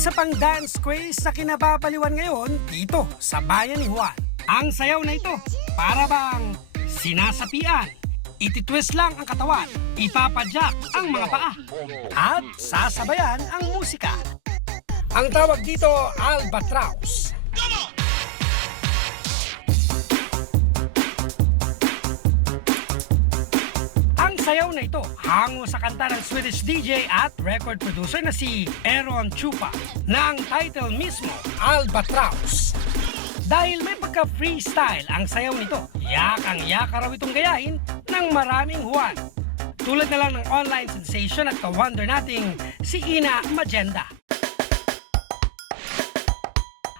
Isa pang dance craze na kinababaliwan ngayon dito sa bayan ni Juan. Ang sayaw na ito, para bang sinasapian. Ititwist lang ang katawan, ipapadyak ang mga paa, at sasabayan ang musika. Ang tawag dito, albatraos. Sayaw na ito hango sa kanta ng Swedish DJ at record producer na si Aaron Chupa ang title mismo, Albatraos. Dahil may pagka-freestyle ang sayaw nito, yakang-yaka raw itong gayahin ng maraming Juan. Tulad na lang ng online sensation at ka-wonder nating si Ina Magenda.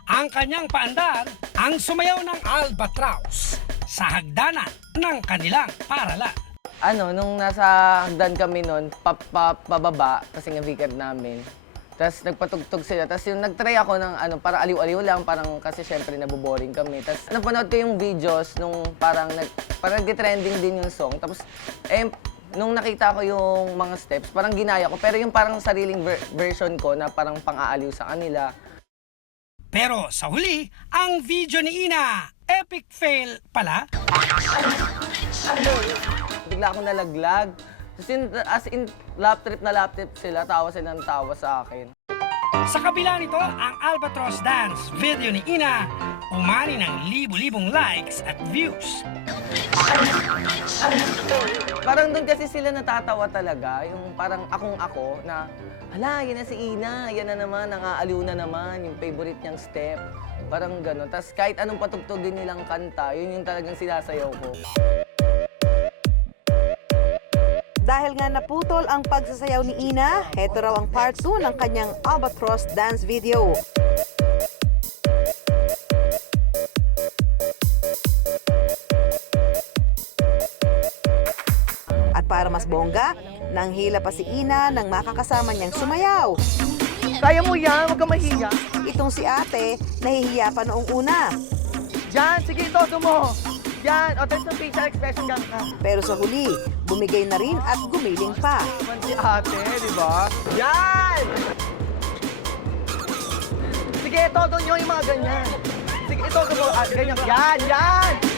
Ang kanyang paandar, ang sumayaw ng Albatraos sa hagdanan ng kanilang paralan. Ano, nung nasa hagdan kami noon, pa, pa, pababa, kasi nga weekend namin. Tapos nagpatugtog sila. Tapos yung nagtry ako ng ano, para aliw-aliw lang, parang kasi syempre naboboring kami. Tapos napanood ko yung videos nung parang nag, parang nag-trending din yung song. Tapos, eh, nung nakita ko yung mga steps, parang ginaya ko. Pero yung parang sariling ver- version ko na parang pang-aaliw sa kanila. Pero sa huli, ang video ni Ina, epic fail pala. Bigla akong nalaglag. As in, as in, lap trip na lap trip sila, tawa sila ng tawa sa akin. Sa kabila nito, ang Albatross Dance video ni Ina, umani ng libu-libong likes at views. Parang doon kasi sila natatawa talaga, yung parang akong ako na, hala, yan na si Ina, yan na naman, nangaaliw na naman, yung favorite niyang step. Parang gano'n. Tapos kahit anong patugtugin nilang kanta, yun yung talagang sinasayaw ko. Dahil nga naputol ang pagsasayaw ni Ina, heto raw ang part 2 ng kanyang Albatross dance video. At para mas bongga, nanghila pa si Ina nang makakasama niyang sumayaw. Kaya mo yan, huwag kang mahiya. Itong si ate, nahihiya pa noong una. Diyan, sige, todo mo. Yan, o, some facial expression ka. Pero sa huli, bumigay na rin at gumiling pa. Man si ate, di ba? Yan! Sige, todo nyo yung mga ganyan. Sige, ito. Ah, ganyan. Yan, yan!